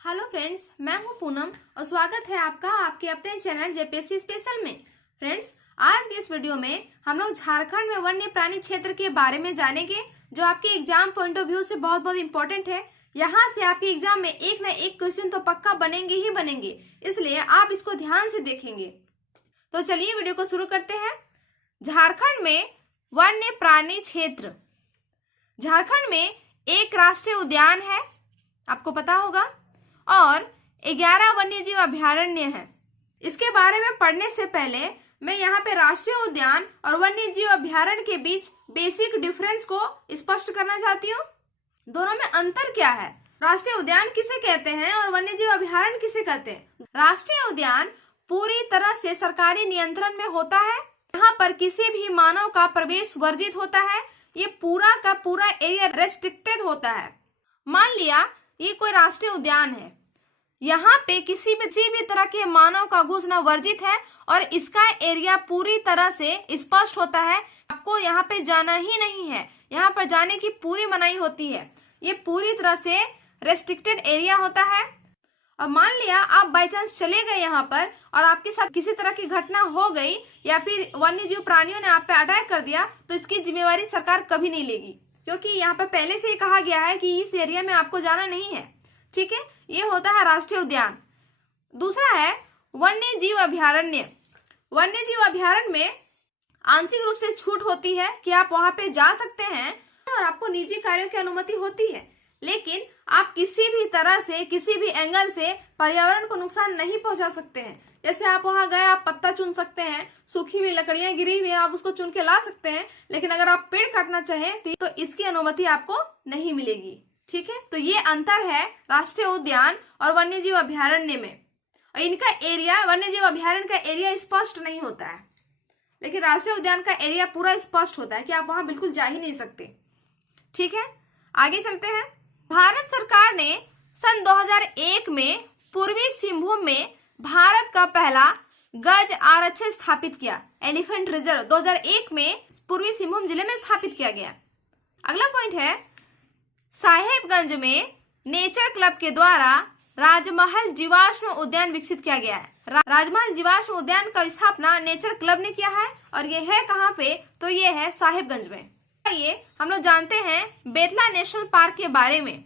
Hello friends, मैं हूं पूनम और स्वागत है आपका आपके अपने चैनल जेपीएससी स्पेशल में। फ्रेंड्स, आज के इस वीडियो में हम लोग झारखंड में वन्य प्राणी क्षेत्र के बारे में जानेंगे, जो आपके एग्जाम पॉइंट ऑफ व्यू से बहुत बहुत इंपॉर्टेंट है। यहाँ से आपके एग्जाम में एक न एक क्वेश्चन तो पक्का बनेंगे ही बनेंगे, इसलिए आप इसको ध्यान से देखेंगे। तो चलिए वीडियो को शुरू करते हैं। झारखंड में वन्य प्राणी क्षेत्र। झारखंड में एक राष्ट्रीय उद्यान है, आपको पता होगा, और 11 वन्यजीव अभयारण्य हैं। इसके बारे में पढ़ने से पहले मैं यहाँ पे राष्ट्रीय उद्यान और वन्यजीव अभयारण्य के बीच बेसिक डिफरेंस को स्पष्ट करना चाहती हूँ। दोनों में अंतर क्या है, राष्ट्रीय उद्यान किसे कहते हैं और वन्यजीव अभयारण्य किसे कहते हैं। राष्ट्रीय उद्यान पूरी तरह से सरकारी नियंत्रण में होता है। यहाँ पर किसी भी मानव का प्रवेश वर्जित होता है। ये पूरा का पूरा एरिया रेस्ट्रिक्टेड होता है। मान लिया ये कोई राष्ट्रीय उद्यान है, यहाँ पे किसी भी तरह के मानव का घुसना वर्जित है और इसका एरिया पूरी तरह से स्पष्ट होता है। आपको यहाँ पे जाना ही नहीं है, यहाँ पर जाने की पूरी मनाही होती है। ये पूरी तरह से रेस्ट्रिक्टेड एरिया होता है। और मान लिया आप बाई चांस चले गए यहाँ पर और आपके साथ किसी तरह की घटना हो गई या फिर वन्यजीव प्राणियों ने आप पे अटैक कर दिया, तो इसकी जिम्मेवारी सरकार कभी नहीं लेगी, क्योंकि यहाँ पर पहले से ही कहा गया है कि इस एरिया में आपको जाना नहीं है। ठीक है, ये होता है राष्ट्रीय उद्यान। दूसरा है वन्य जीव अभयारण्य। वन्य जीव अभयारण्य में आंशिक रूप से छूट होती है कि आप वहां पे जा सकते हैं और आपको निजी कार्यों की अनुमति होती है, लेकिन आप किसी भी तरह से किसी भी एंगल से पर्यावरण को नुकसान नहीं पहुंचा सकते हैं। जैसे आप वहां गए, आप पत्ता चुन सकते हैं, सूखी हुई लकड़ियां गिरी हुई आप उसको चुन के ला सकते हैं, लेकिन अगर आप पेड़ काटना चाहें तो इसकी अनुमति आपको नहीं मिलेगी। ठीक है, तो ये अंतर है राष्ट्रीय उद्यान और वन्यजीव अभयारण्य में। और इनका एरिया, वन्यजीव अभयारण्य का एरिया स्पष्ट नहीं होता है, लेकिन राष्ट्रीय उद्यान का एरिया पूरा स्पष्ट होता है कि आप वहां बिल्कुल जा ही नहीं सकते। ठीक है, आगे चलते हैं। भारत सरकार ने सन 2001 में पूर्वी सिंहभूम में भारत का पहला गज आरक्षण स्थापित किया। एलिफेंट रिजर्व 2001 में पूर्वी सिंहभूम जिले में स्थापित किया गया। अगला पॉइंट है, साहेबगंज में नेचर क्लब के द्वारा राजमहल जीवाश्म उद्यान विकसित किया गया है। राजमहल जीवाश्म उद्यान का स्थापना नेचर क्लब ने किया है और ये है कहाँ पे, तो ये है साहेबगंज में। ये हम लोग जानते हैं बेतला नेशनल पार्क के बारे में।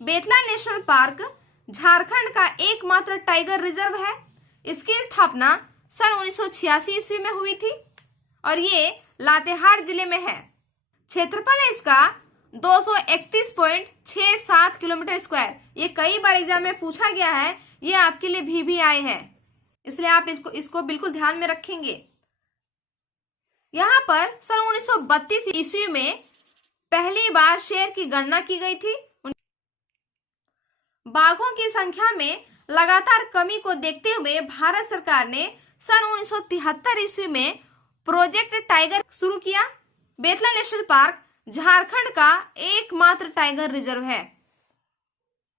बेतला नेशनल पार्क झारखंड का एकमात्र टाइगर रिजर्व है। इसकी स्थापना सन 1986 ईस्वी में हुई थी और ये लातेहार जिले में है। क्षेत्रफल है इसका 231.67 किलोमीटर स्क्वायर। ये कई बार एग्जाम में पूछा गया है, ये आपके लिए भी आए हैं, इसलिए आप इसको बिल्कुल ध्यान में रखेंगे। यहाँ पर सन 1932 ईस्वी में पहली बार शेर की गणना की गई थी। बाघों की संख्या में लगातार कमी को देखते हुए भारत सरकार ने सन 1973 ईस्वी में प्रोजेक्ट टाइगर शुरू किया। बेतला नेशनल पार्क झारखंड का एकमात्र टाइगर रिजर्व है।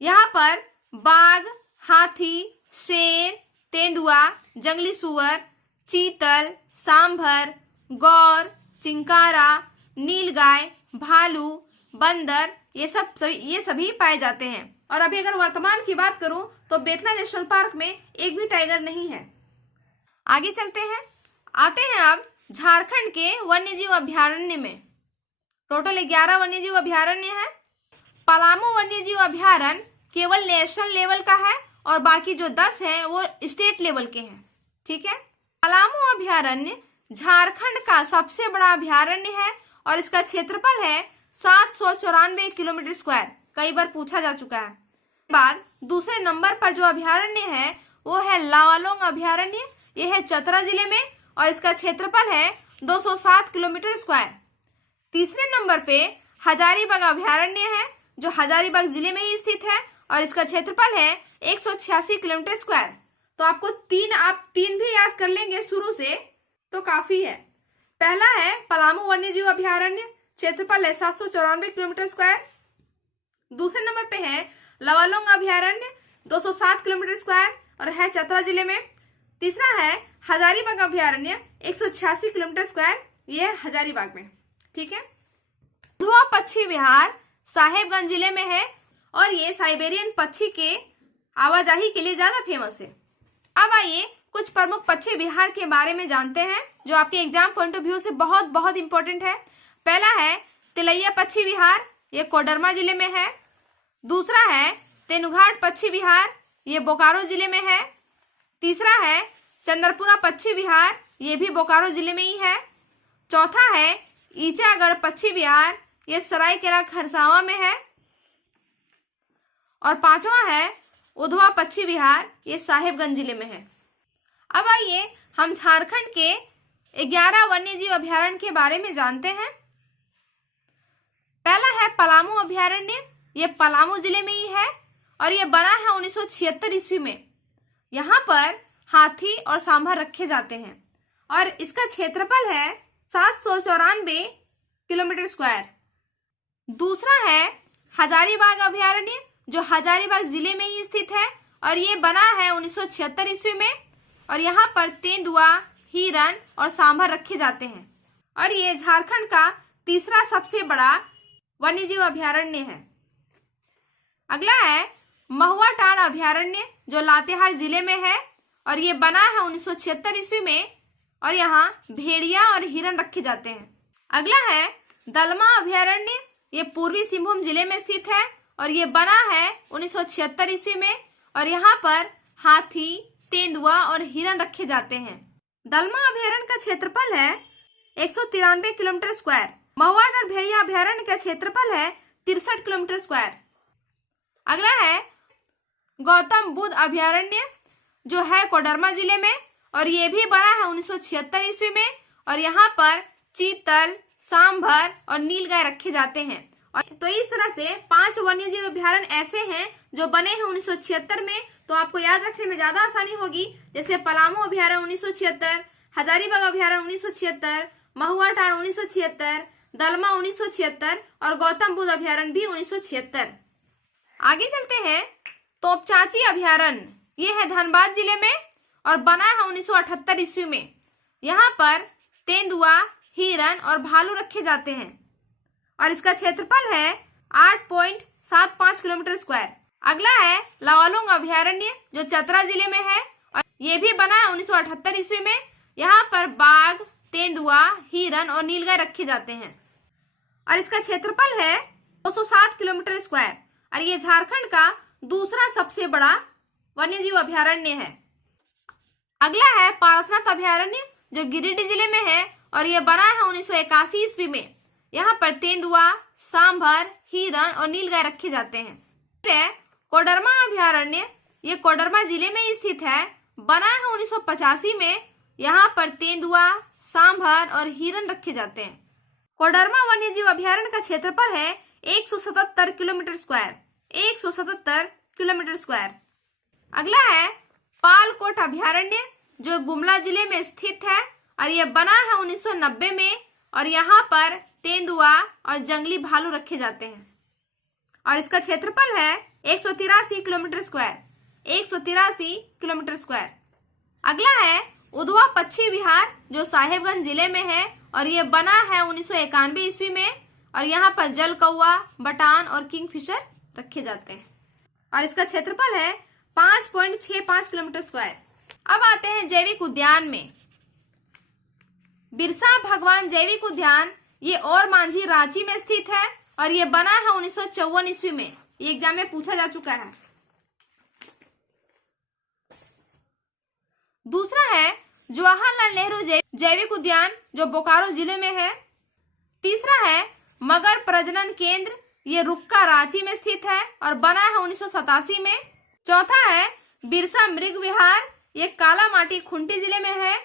यहाँ पर बाघ, हाथी, शेर, तेंदुआ, जंगली सुअर, चीतल, सांभर, गौर, चिंकारा, नीलगाय, भालू, बंदर, ये सभी पाए जाते हैं। और अभी अगर वर्तमान की बात करूं तो बेतला नेशनल पार्क में एक भी टाइगर नहीं है। आगे चलते हैं, आते हैं अब झारखंड के वन्यजीव अभयारण्य में। टोटल 11 वन्यजीव अभयारण्य है। पलामू वन्यजीव अभयारण्य केवल नेशनल लेवल का है और बाकी जो 10 हैं वो स्टेट लेवल के हैं। ठीक है, पलामू अभयारण्य झारखंड का सबसे बड़ा अभयारण्य है और इसका क्षेत्रफल है 794 किलोमीटर स्क्वायर। कई बार पूछा जा चुका है। बाद दूसरे नंबर पर जो अभयारण्य है वो है लावालोंग अभयारण्य। यह है चतरा जिले में और इसका क्षेत्रफल है 207 किलोमीटर स्क्वायर। तीसरे नंबर पे हजारीबाग अभयारण्य है, जो हजारीबाग जिले में ही स्थित है और इसका क्षेत्रफल है 186 किलोमीटर स्क्वायर। तो आपको तीन भी याद कर लेंगे शुरू से तो काफी है। पहला है पलामू वन्यजीव अभयारण्य, क्षेत्रफल है 794 किलोमीटर स्क्वायर। दूसरे नंबर पे है लावालोंग अभयारण्य, 207 किलोमीटर स्क्वायर और है चतरा जिले में। तीसरा है हजारीबाग अभयारण्य, 186 किलोमीटर स्क्वायर, ये है हजारीबाग में। ठीक है, दुधवा पक्षी विहार साहेबगंज जिले में है और ये साइबेरियन पक्षी के आवाजाही के लिए ज्यादा फेमस है। अब आइए कुछ प्रमुख पक्षी विहार के बारे में जानते हैं जो आपके एग्जाम पॉइंट ऑफ व्यू से बहुत बहुत इंपॉर्टेंट है। पहला है तिलैया पक्षी विहार, ये कोडरमा जिले में है। दूसरा है तेनुघाट पक्षी विहार, ये बोकारो जिले में है। तीसरा है चंद्रपुरा पक्षी विहार, ये भी बोकारो जिले में ही है। चौथा है ईचागढ़ पक्षी विहार, ये सरायकेला खरसावां में है। और पांचवा है उधवा पक्षी विहार, ये साहेबगंज जिले में है। अब आइए हम झारखंड के 11 वन्यजीव अभयारण्य के बारे में जानते हैं। पहला है पलामू अभयारण्य, ये पलामू जिले में ही है और ये बना है 1976 ईस्वी में। यहाँ पर हाथी और सांभर रखे जाते हैं और इसका क्षेत्रफल है 794 किलोमीटर स्क्वायर। दूसरा है हजारीबाग अभयारण्य जो हजारीबाग जिले में ही स्थित है और ये बना है 1976 ईस्वी में और यहाँ पर तेंदुआ, हिरन और सांभर रखे जाते हैं और ये झारखंड का तीसरा सबसे बड़ा वन्यजीव अभयारण्य है। अगला है महुआ टांड़ अभयारण्य जो लातेहार जिले में है और ये बना है 1976 ईस्वी में और यहाँ भेड़िया और हिरन रखे जाते हैं। अगला है दलमा अभयारण्य, ये पूर्वी सिंहभूम जिले में स्थित है और ये बना है 1976 ईस्वी में और यहाँ पर हाथी, तेंदुआ और हिरन रखे जाते हैं। दलमा अभयारण्य का क्षेत्रफल है 193 किलोमीटर स्क्वायर। महुआ टांड़ भेड़िया अभयारण्य का क्षेत्रफल है 63 किलोमीटर स्क्वायर। अगला है गौतम बुद्ध अभयारण्य जो है कोडरमा जिले में और ये भी बना है 1976 ईस्वी में और यहाँ पर चीतल, सांभर और नीलगाय रखे जाते हैं। और तो इस तरह से 5 वन्यजीव अभयारण्य ऐसे हैं जो बने हैं 1976 में, तो आपको याद रखने में ज्यादा आसानी होगी। जैसे पलामू अभयारण्य 1976, हजारीबाग अभयारण्य 1976, महुआ टांड़ 1976, दलमा 1976 और गौतम बुद्ध अभयारण्य भी 1976। आगे चलते हैं तोपचांची अभयारण्य, ये है धनबाद जिले में और बना है 1978 ईस्वी में। यहाँ पर तेंदुआ, हिरन और भालू रखे जाते हैं और इसका क्षेत्रफल है 8.75 किलोमीटर स्क्वायर। अगला है लावालुंग अभयारण्य जो चतरा जिले में है और ये भी बना है 1978 ईस्वी में। यहाँ पर बाघ, तेंदुआ, हिरन और नीलगाय रखे जाते हैं और इसका क्षेत्रफल है 207 किलोमीटर स्क्वायर और ये झारखंड का दूसरा सबसे बड़ा वन्यजीव अभयारण्य है। अगला है पारसनाथ अभयारण्य जो गिरिडीह जिले में है और ये बना है 1981 ईस्वी में। यहाँ पर तेंदुआ, सांभर, हिरन और नीलगाय रखे जाते हैं। कोडरमा अभयारण्य, ये कोडरमा जिले में स्थित है, बना है 1985 में। यहाँ पर तेंदुआ, सांभर और हिरन रखे जाते हैं। कोडरमा वन्यजीव अभयारण्य का क्षेत्रफल है 177 किलोमीटर स्क्वायर। 177 kilometre square. अगला है पालकोट अभयारण्य जो गुमला जिले में स्थित है और यह बना है 1990 में और यहाँ पर तेंदुआ और जंगली भालू रखे जाते हैं और इसका क्षेत्रफल है 183 किलोमीटर स्क्वायर। 183 kilometre square. अगला है उधवा पक्षी विहार जो साहेबगंज जिले में है और यह बना है 1991 ईस्वी में और यहाँ पर जल कौआ, बटान और किंगफिशर रखे जाते हैं और इसका क्षेत्रफल है 5.65 किलोमीटर स्क्वायर। अब आते हैं जैविक उद्यान में। बिरसा भगवान जैविक उद्यान ये और मांझी रांची में स्थित है और ये बना है 1954 ईस्वी में। ये एग्जाम में पूछा जा चुका है। दूसरा है जवाहरलाल नेहरू जैविक उद्यान जो बोकारो जिले में है। तीसरा है मगर प्रजनन केंद्र, ये रुक्का रांची में स्थित है और बना है 1987 में। चौथा है बिरसा मृग विहार, ये काला माटी खुंटी जिले में है।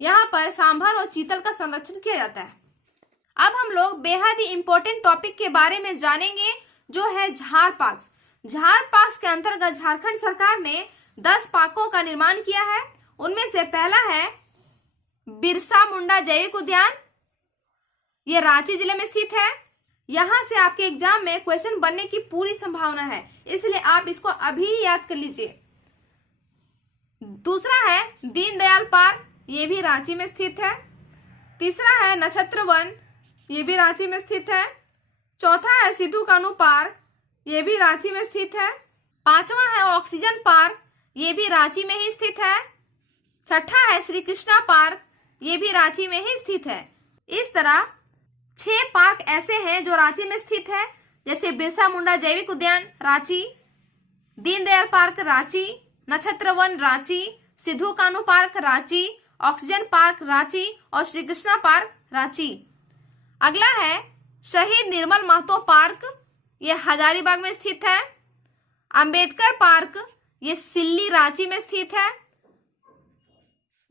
यहाँ पर सांभर और चीतल का संरक्षण किया जाता है। अब हम लोग बेहद ही इंपॉर्टेंट टॉपिक के बारे में जानेंगे जो है झार पार्क। झार पार्क के अंतर्गत झारखंड सरकार ने 10 पार्कों का निर्माण किया है। उनमें से पहला है बिरसा मुंडा जैविक उद्यान, ये रांची जिले में स्थित है। यहाँ से आपके एग्जाम में क्वेश्चन बनने की पूरी संभावना है, इसलिए आप इसको अभी ही याद कर लीजिए। दूसरा है दीनदयाल पार्क, ये भी रांची में स्थित है। तीसरा है नक्षत्र वन, ये भी रांची में स्थित है। चौथा है सिद्धू कान्हू पार्क, ये भी रांची में स्थित है। पांचवा है ऑक्सीजन पार्क, ये भी रांची में ही स्थित है। छठा है श्री कृष्णा पार्क, ये भी रांची में ही स्थित है। इस तरह 6 पार्क ऐसे हैं जो रांची में स्थित है, जैसे बिरसा मुंडा जैविक उद्यान रांची, दीनदयाल पार्क रांची, नक्षत्र one Ranchi, Sidhu Kanhu park Ranchi, oxygen park Ranchi और श्री कृष्णा पार्क रांची। अगला है शहीद निर्मल महतो पार्क, ये हजारीबाग में स्थित है। अंबेडकर पार्क, ये सिल्ली रांची में स्थित है।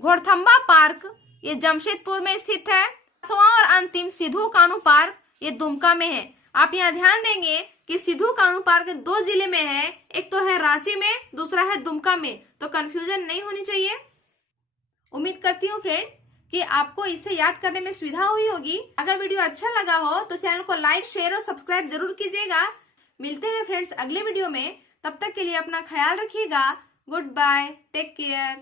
घोड़थम्बा पार्क, ये जमशेदपुर में स्थित है। 10वां और अंतिम सिद्धू कान्हू पार्क, ये दुमका में है। आप यहाँ ध्यान देंगे कि सिद्धू कान्हू पार्क 2 जिले में है, एक तो है रांची में, दूसरा है दुमका में, तो कंफ्यूजन नहीं होनी चाहिए। उम्मीद करती हूँ फ्रेंड कि आपको इसे याद करने में सुविधा हुई होगी। अगर वीडियो अच्छा लगा हो तो चैनल को लाइक, शेयर और सब्सक्राइब जरूर कीजिएगा। मिलते हैं फ्रेंड्स अगले वीडियो में, तब तक के लिए अपना ख्याल रखिएगा। Goodbye, take care.